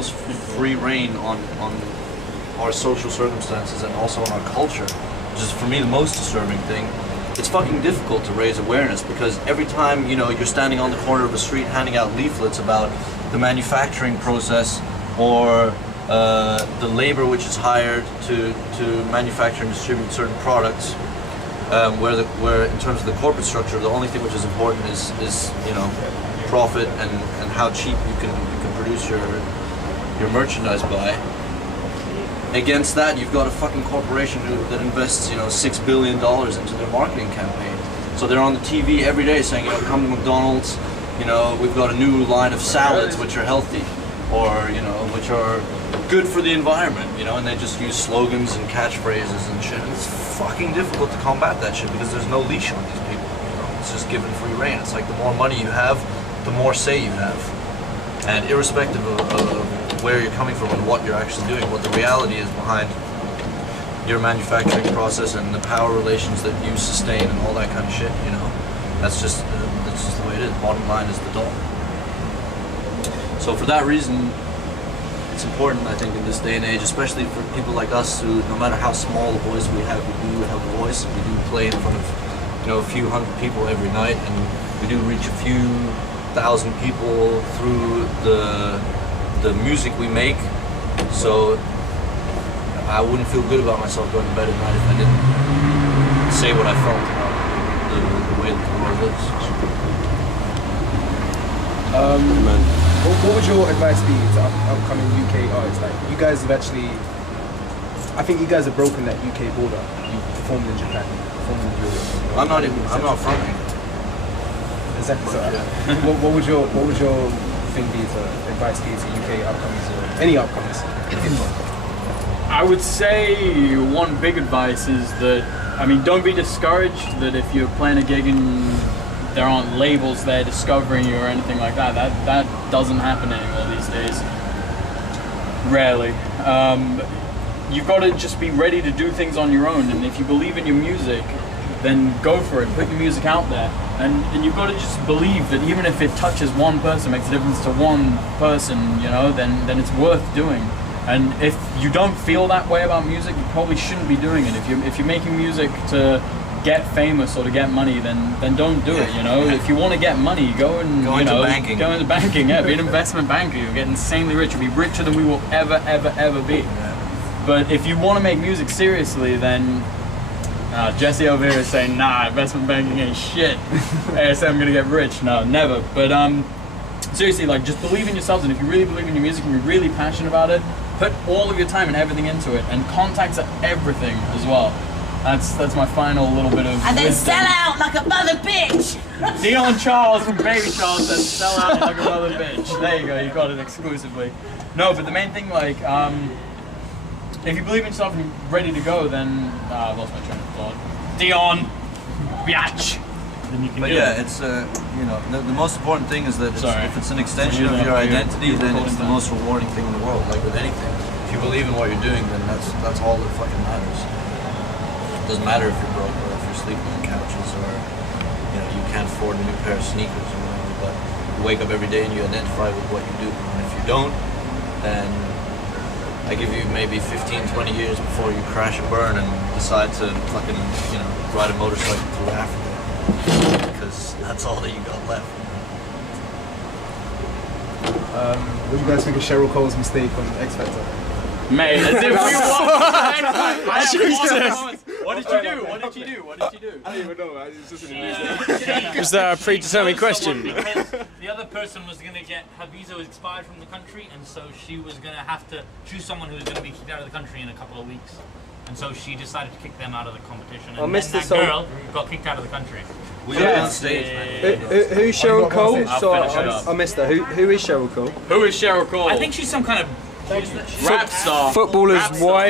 almost free reign on our social circumstances and also on our culture, which is for me the most disturbing thing. It's fucking difficult to raise awareness because every time, you know, you're standing on the corner of a street handing out leaflets about the manufacturing process or the labor which is hired to manufacture and distribute certain products, where in terms of the corporate structure, the only thing which is important is you know, profit and how cheap you can produce your merchandise by. Against that, you've got a fucking corporation that invests, you know, $6 billion into their marketing campaign. So they're on the TV every day saying, you know, come to McDonald's, you know, we've got a new line of salads which are healthy, or, you know, which are good for the environment, you know, and they just use slogans and catchphrases and shit. And it's fucking difficult to combat that shit because there's no leash on these people, you know. It's just given free reign. It's like the more money you have, the more say you have. And irrespective of where you're coming from and what you're actually doing, what the reality is behind your manufacturing process and the power relations that you sustain and all that kind of shit, you know, that's just the way it is. Bottom line is the dollar. So for that reason, it's important, I think, in this day and age, especially for people like us who, no matter how small a voice we have, we do have a voice. We do play in front of, you know, a few hundred people every night, and we do reach a few thousand people through the music we make. So I wouldn't feel good about myself going to bed at night if I didn't say what I felt about the way that the world is. What would your advice be to upcoming UK artists? Like, you guys have actually, I think you guys have broken that UK border. You performed in Japan, performed in Europe. I'm not from here. Exactly. So, what would your thing be to advice be to UK upcomers or any upcomers? I would say one big advice is that, I mean, don't be discouraged that if you're playing a gig and there aren't labels there discovering you or anything like that. That doesn't happen anymore these days. Rarely. You've got to just be ready to do things on your own, and if you believe in your music, then go for it. Put your music out there, and you've got to just believe that even if it touches one person, makes a difference to one person, you know, then it's worth doing. And if you don't feel that way about music, you probably shouldn't be doing it. If you're making music to get famous or to get money, then don't do it, you know. If you want to get money, go into banking. Go into banking, yeah, be an investment banker. You'll get insanely rich. You'll be richer than we will ever be. But if you want to make music seriously, then Jesse over here is saying, nah, investment banking ain't shit. A.S.M. gonna get rich. No, never. But seriously, like, just believe in yourselves, and if you really believe in your music and you're really passionate about it, put all of your time and everything into it, and contacts are everything as well. That's my final little bit of And then wisdom. sell out like a mother bitch! Dion Charles from Baby Charles says sell out like a mother bitch. There you go, you got it exclusively. No, but the main thing, like, if you believe in yourself and you're ready to go, then I've lost my train of thought. Dion, biatch. Then you can do it. It's you know, the most important thing is that if it's an extension of your identity, then it's the most rewarding thing in the world. Like with anything, if you believe in what you're doing, then that's all that fucking matters. It doesn't matter if you're broke or if you're sleeping on couches or, you know, you can't afford a new pair of sneakers or whatever, but you wake up every day and you identify with what you do. And if you don't, then I give you maybe 15, 20 years before you crash and burn and decide to fucking, you know, ride a motorcycle through Africa, because that's all that you got left. What do you guys think of Cheryl Cole's mistake on X Factor? Mate, as if we won. What did you do? What did you do? What did you do? I don't even know, man. It's just in the news. Was that a predetermined question? Because the other person was going to get, her visa was expired from the country, and so she was going to have to choose someone who was going to be kicked out of the country in a couple of weeks. And so she decided to kick them out of the competition, and then that girl got kicked out of the country. We got on stage, man. Who's Cheryl Cole? I'll finish it up. I missed that. Who is Cheryl Cole? Who is Cheryl Cole? I think she's some kind of rap star. Footballer's wife.